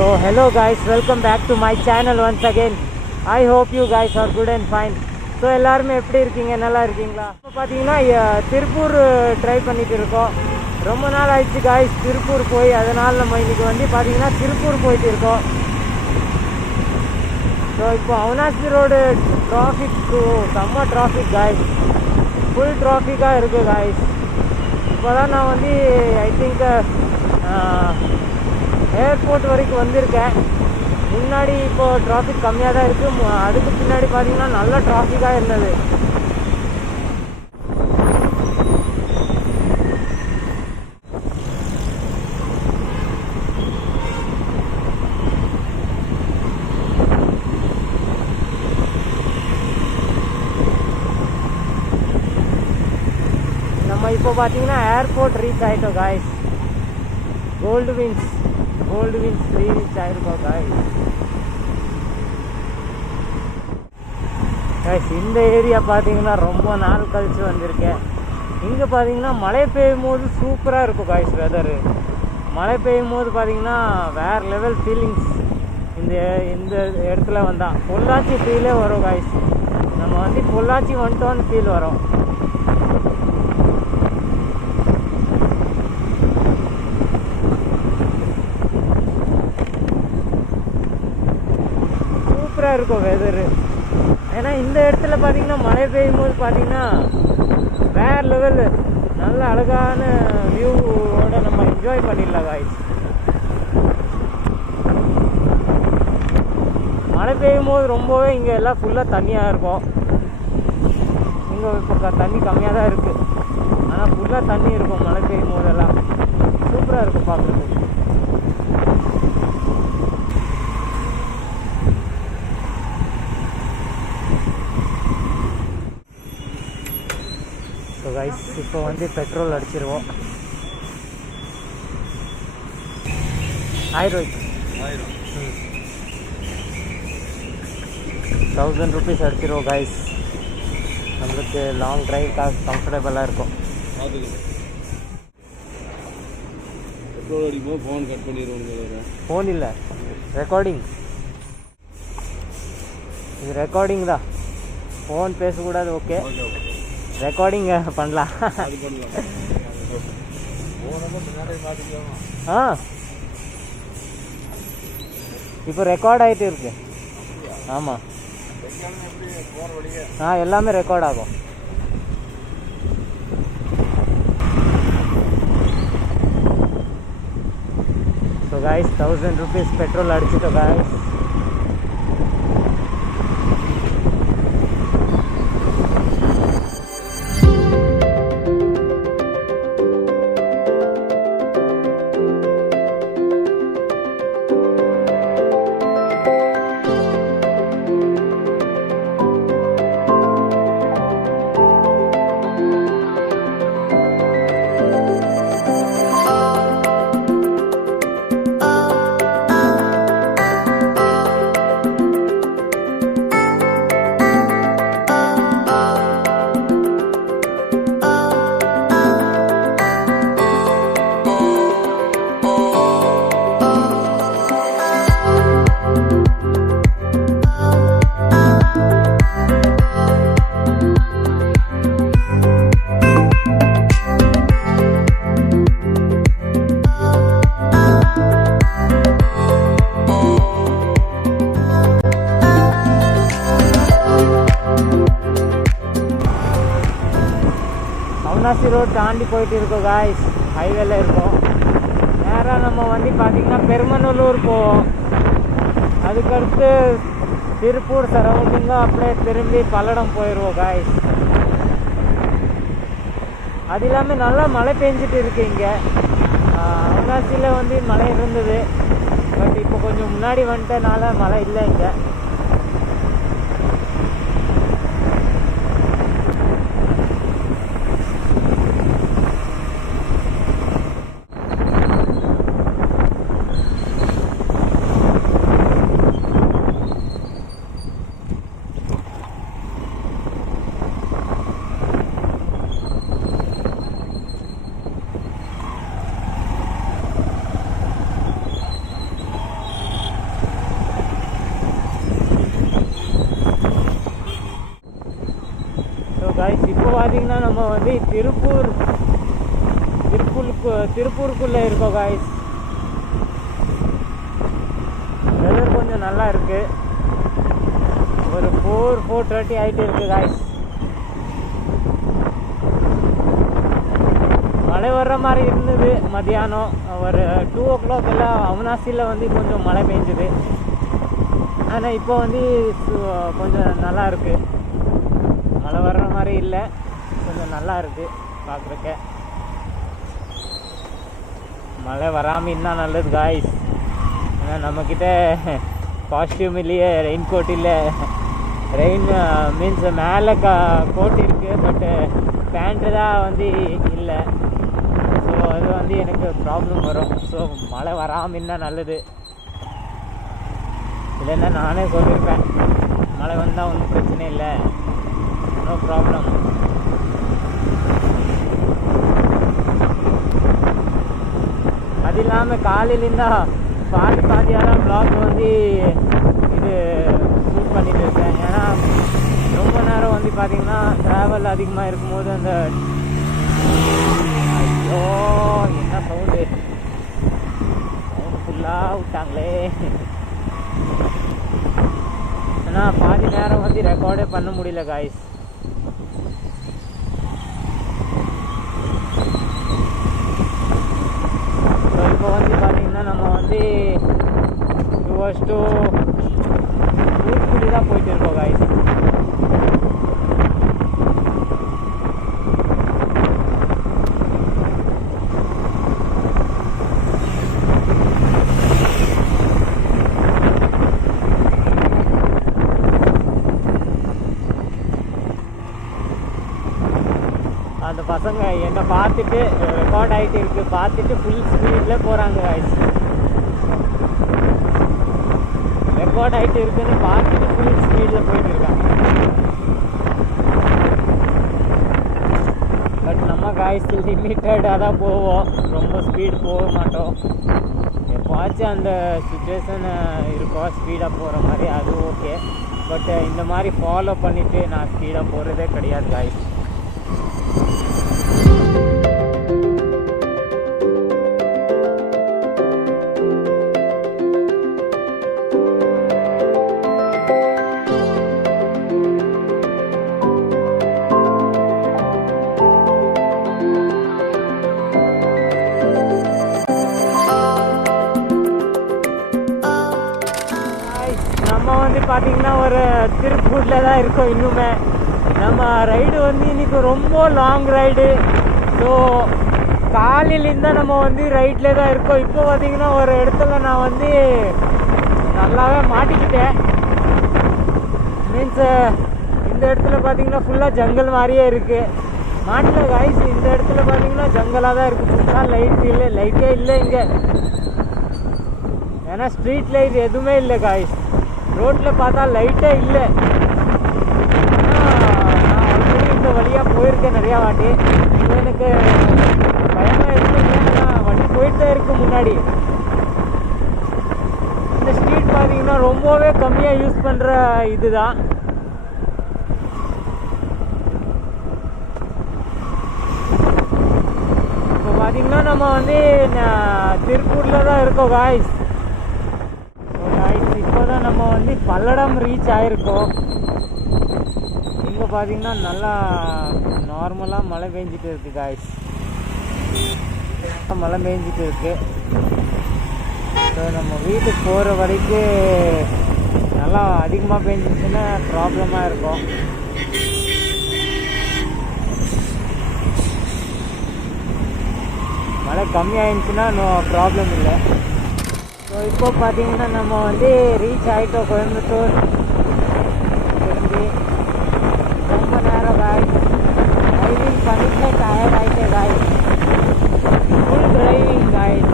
So hello guys, welcome back to my channel once again. I hope you guys are good and fine. So எல்லாருமே எப்படி இருக்கீங்க, நல்லா இருக்கீங்களா? இப்போ பார்த்தீங்கன்னா திருப்பூர் ட்ரை பண்ணிட்டு இருக்கோம். ரொம்ப நாள் ஆயிடுச்சு காய்ஸ் திருப்பூர் போய். அதனால் நம்ம இன்றைக்கி வந்து பார்த்தீங்கன்னா திருப்பூர் போயிட்டு இருக்கோம். ஸோ இப்போ அவினாசி ரோடு டிராஃபிக், செம்ம டிராஃபிக் காய்ஸ், ஃபுல் டிராஃபிக்காக இருக்குது காய்ஸ். இப்போ தான் நான் வந்து ஐ திங்க் ஏர்போர்ட் வரைக்கும் வந்திருக்கேன். முன்னாடி இப்போது டிராஃபிக் கம்மியாக தான் இருக்குது. அதுக்கு பின்னாடி பார்த்தீங்கன்னா நல்ல டிராஃபிக்காக இருந்தது. நம்ம இப்போ பார்த்தீங்கன்னா ஏர்போர்ட் ரீச் ஆகிட்டோம் காய்ஸ். கோல்டு வின்ஸ் ரீச் ஆகிருக்கோம் காய்ஸ். இந்த ஏரியா பார்த்தீங்கன்னா ரொம்ப நாள் கழிச்சு வந்திருக்கேன். இங்கே பார்த்தீங்கன்னா மழை பெய்யும் போது சூப்பராக இருக்கும் காய்ஸ். வெதரு மழை பெய்யும் போது பார்த்தீங்கன்னா வேறு லெவல் ஃபீலிங்ஸ் இந்த இடத்துல வந்தால் பொள்ளாச்சி ஃபீலே வரும் காய்ஸ். நம்ம வந்து பொள்ளாச்சி வந்துட்டோன்னு ஃபீல் வரும். சூப்பராக இருக்கும் வெதரு. ஏன்னா இந்த இடத்துல பார்த்தீங்கன்னா மழை பெய்யும் போது பார்த்தீங்கன்னா வேறு லெவலு நல்ல அழகான வியூவோட நம்ம என்ஜாய் பண்ணிடலாம் காய்ஸ். மழை பெய்யும் போது ரொம்பவே இங்கே எல்லாம் ஃபுல்லாக தண்ணியாக இருக்கும். இங்கே இப்போ தண்ணி கம்மியாக தான் இருக்குது, ஆனால் ஃபுல்லாக தண்ணி இருக்கும் மழை பெய்யும் போதெல்லாம். சூப்பராக இருக்கும் பார்க்குறதுக்கு. ஸோ கைஸ் இப்போ வந்து பெட்ரோல் அடிச்சிருவோம். 1000 rupees அடிச்சிருவோம் கைஸ். நம்மளுக்கு லாங் ட்ரைவ்க்காக கம்ஃபர்டபுளாக இருக்கும். பெட்ரோல் அடிக்கும்போது ஃபோன் கட் பண்ணிடுவோம். ஃபோன் இல்லை, ரெக்கார்டிங். இது ரெக்கார்டிங் தான், ஃபோன் பேசக்கூடாது. ஓகே, ரெக்கார்டிங் பண்ணலாம். இப்போ ரெக்கார்ட் ஆகிட்டு இருக்கு. ஆமாம், எல்லாமே ரெக்கார்ட் ஆகும். ஸோ காய்ஸ் 1000 rupees பெட்ரோல் அடிச்சிட்டோம் காய்ஸ். அவினாசி ரோட் தாண்டி போயிட்டு இருக்கோம் காய்ஸ். ஹைவேல இருக்கோம். நேராக நம்ம வந்து பார்த்திங்கன்னா பெருமநல்லூர் போவோம். அதுக்கடுத்து திருப்பூர் சரௌண்டிங்காக அப்படியே திரும்பி பல்லடம் போயிடுவோம் காய்ஸ். அது இல்லாமல் நல்லா மழை பெஞ்சிட்டு இருக்கு இங்கே. அவினாசியில் வந்து மழை இருந்தது, பட் இப்போ கொஞ்சம் முன்னாடி வந்துட்டனால மழை இல்லை இங்கே. பார்த்தீங்கன்னா நம்ம வந்து திருப்பூருக்குள்ளே இருக்கோம் காய்ஸ். வெதர் கொஞ்சம் நல்லா இருக்குது. ஒரு 4:30 ஆகிட்டு இருக்குது காய்ஸ். மழை வர்ற மாதிரி இருந்தது மத்தியானம். ஒரு 2 o'clock எல்லாம் அவனாசியில் வந்து கொஞ்சம் மழை பெஞ்சுது. ஆனால் இப்போ வந்து கொஞ்சம் நல்லா இருக்குது. மழை வர்ற மாதிரி இல்லை, கொஞ்சம் நல்லா இருக்குது பார்க்குறக்க. மழை வராமல் இருந்தால் நல்லது காய்ஸ். ஏன்னா நம்மக்கிட்ட காஸ்டியூம் இல்லையே, ரெயின் கோட் இல்லை. ரெயின் மீன்ஸ் மேலே கோட் இருக்குது, பட்டு பேண்ட்டு தான் வந்து இல்லை. ஸோ அது வந்து எனக்கு ப்ராப்ளம் வரும். ஸோ மழை வராமல் இருந்தால் நல்லது. இல்லைன்னா நானே சொல்லியிருப்பேன், மழை வந்தால் ஒன்றும் பிரச்சனை இல்லை, நோ ப்ராப்ளம். அது இல்லாமல் காலையிலேருந்தால் பாதியாக தான் ப்ளாக் வந்து இது ஷூட் பண்ணிட்டு இருக்கேன். ஏன்னா ரொம்ப நேரம் வந்து பார்த்திங்கன்னா ட்ராவல் அதிகமாக இருக்கும்போது அந்த ஐயோ என்ன சவுண்டு ஃபுல்லாக விட்டாங்களே. ஏன்னா பாதி நேரம் வந்து ரெக்கார்டே பண்ண முடியல காய்ஸ். ஸோ இப்போ வந்து பார்த்திங்கன்னா நம்ம வந்து டுவர்ஸ் டு தூத்துக்குடி தான் போயிட்டு இருக்கோம் காய்ஸ். அந்த பசங்க என்னை பார்த்துட்டு ரெக்கார்ட் ஆகிட்டு இருக்கு பார்த்துட்டு ஃபுல் ஸ்பீடில் போகிறாங்க காய்ஸ். ரெக்கார்ட் ஆகிட்டு இருக்குன்னு பார்த்துட்டு ஃபுல் ஸ்பீடில் போயிட்டு இருக்காங்க. பட் நம்ம காய்ஸ் லிமிட்டடாக தான் போவோம், ரொம்ப ஸ்பீடு போக மாட்டோம். எப்போச்சும் அந்த சுச்சுவேஷன் இருக்கும் ஸ்பீடாக போகிற மாதிரி, அது ஓகே. பட் இந்த மாதிரி ஃபாலோ பண்ணிவிட்டு நான் ஸ்பீடாக போகிறதே கிடையாது காய்ஸ். நம்ம வந்து பார்த்திங்கன்னா ஒரு திருப்பூரில் தான் இருக்கோம் இன்னுமே. நம்ம ரைடு வந்து இன்றைக்கி ரொம்ப லாங் ரைடு. ஸோ காலையிலேருந்து நம்ம வந்து ரைட்டில் தான் இருக்கோம். இப்போ பார்த்திங்கன்னா ஒரு இடத்துல நான் வந்து நல்லாவே மாட்டிக்கிட்டேன். மீன்ஸ் இந்த இடத்துல பார்த்திங்கன்னா ஃபுல்லாக ஜங்கல் மாதிரியே இருக்குது. மாட்டில காய்ஸ் இந்த இடத்துல பார்த்திங்கன்னா ஜங்கலாக தான் இருக்குது. ஃபுல்லாக லைட்டே இல்லை இங்கே. ஏன்னா ஸ்ட்ரீட் லைட் எதுவுமே இல்லை காய்ஸ். ரோட்டில் பார்த்தா லைட்டே இல்லை. நான் ஆல்ரெடி இந்த வழியாக போயிருக்கேன் நிறையா வாட்டி. இது எனக்கு பயமாக இருக்குது. நான் வண்டி போயிட்டு தான் இருக்கு முன்னாடி. இந்த ஸ்ட்ரீட் பார்த்தீங்கன்னா ரொம்பவே கம்மியாக யூஸ் பண்ணுற இதுதான். இப்போ பார்த்தீங்கன்னா நம்ம வந்து திருப்பூரில் தான் இருக்கோம் காய்ஸ். இப்போ தான் நம்ம வந்து பல்லடம் ரீச் ஆகிருக்கோம். இங்கே பார்த்தீங்கன்னா நல்லா நார்மலாக மழை பெஞ்சிட்டு இருக்குது காய்ஸ். மழை பெஞ்சிட்டு இருக்கு. ஸோ நம்ம வீட்டுக்கு போகிற வரைக்கும் நல்லா அதிகமாக பெஞ்சிச்சுன்னா ப்ராப்ளமாக இருக்கும். மழை கம்மியாகிடுச்சுன்னா நோ ப்ராப்ளம் இல்லை. ஸோ இப்போ பார்த்தீங்கன்னா நம்ம வந்து ரீச் ஆகிட்டோம் கோயம்புத்தூர். திரும்பி ரொம்ப நேரம் காய்ஸ் ட்ரைவிங் பண்ணிட்டு டயர்ட் ஆகிட்டே காய்ஸ். Full driving guys.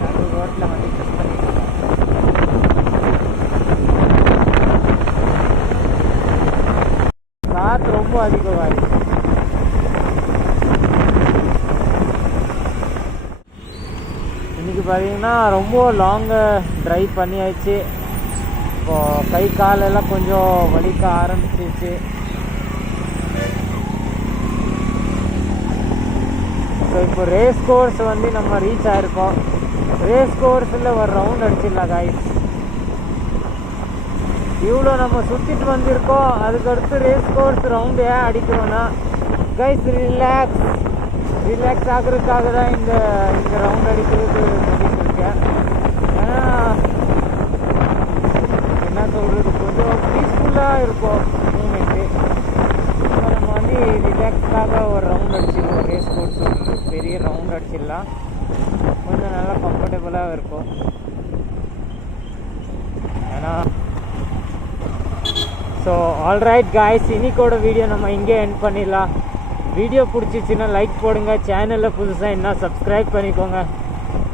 நடு ரோட்டில் வந்து செக் பண்ணிட்டு காற்று ரொம்ப அதிகம் காய்ஸ். இன்றைக்கி பார்த்தீங்கன்னா ரொம்ப லாங்கு ட்ரைவ் பண்ணியாச்சு. இப்போது கை காலெல்லாம் கொஞ்சம் வலிக்க ஆரம்பிச்சிருச்சு. ஸோ இப்போ ரேஸ் கோர்ஸ் வந்து நம்ம ரீச் ஆகிருக்கோம். ரேஸ் கோர்ஸில் ஒரு ரவுண்ட் அடிச்சிடலாம் காய்ஸ். இவ்வளோ நம்ம சுற்றிட்டு வந்திருக்கோம், அதுக்கடுத்து ரேஸ் கோர்ஸ் ரவுண்டு ஏன் அடிக்கிறோன்னா கைஸ் ரிலாக்ஸ் ஆகிறதுக்காக தான் இந்த ரவுண்ட் அடிக்கிறது பண்ணிட்டுருக்கேன். ஏன்னா என்ன சொல்கிறது, கொஞ்சம் பீஸ்ஃபுல்லாக இருக்கும் மூமெண்ட்டு. இப்போ நம்ம வந்து ரிலாக்ஸ்க்காக ஒரு ரவுண்ட் அடிச்சிடலாம். ரேஸ் கோர்ஸ் ஒரு பெரிய ரவுண்ட் அடிச்சிடலாம், கொஞ்சம் நல்லா கம்ஃபர்டபுளாக இருக்கும். ஏன்னா ஸோ ஆல்ரைட் காய்ஸ், இன்னைக்கோட வீடியோ நம்ம இங்கே எண்ட் பண்ணிடலாம். வீடியோ பிடிச்சிச்சின்னா லைக் போடுங்க, சேனலில் புதுசாக என்ன சப்ஸ்கிரைப் பண்ணிக்கோங்க.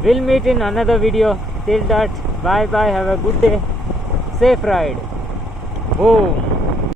Will meet in another video. till that, bye bye, have a good day, safe ride, boom.